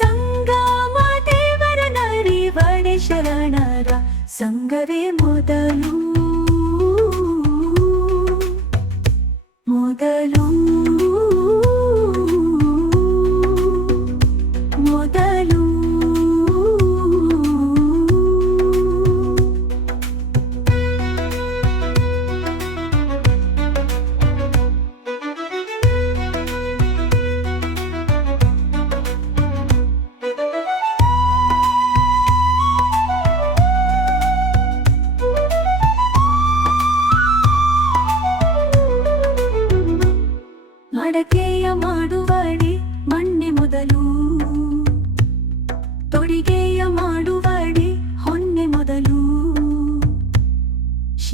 ಸಂಗಮ ದೇವರ ನರಿ ಶರಣರ ಸಂಗವೇ ಮೊದ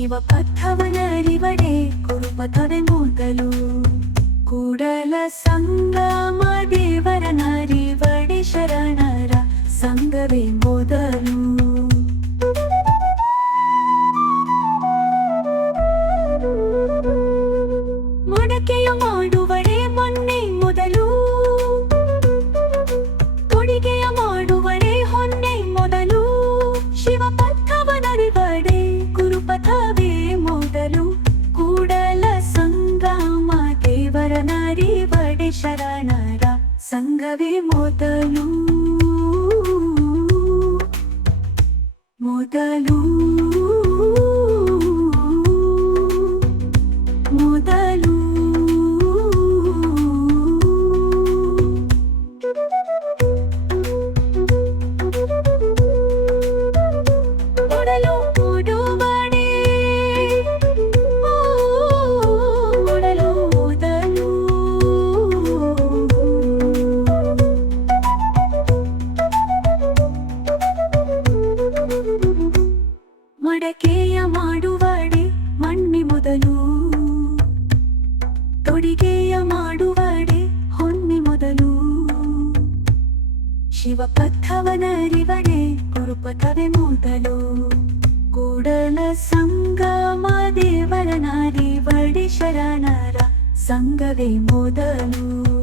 ಶಿವಪಥವನರಿವಡೆ ಕುರುಪತನೆ ಮೊದಲು. ಕೂಡಲ ಸಂಗಮ ದೇವರನರಿವಡೆ ಶರಣರ ಸಂಗವೇ ಮೊದಲು. ಬಡಿ ಶರಣರ ಸಂಘವೇ ಮೊದಲು. ಮೊದಲು. ಹೊಲಿಗೆಯ ಮಾಡುವಡೆ ಹೊನ್ನಿ ಮೊದಲು. ಶಿವಪಥವನರಿವಡೆ ಗುರುಪಥವೆ ಮೊದಲು. ಕೂಡಲ ಸಂಗಮ ದೇವರ ನಾರಿ ಶರಣರ ಸಂಗವೇ ಮೊದಲು.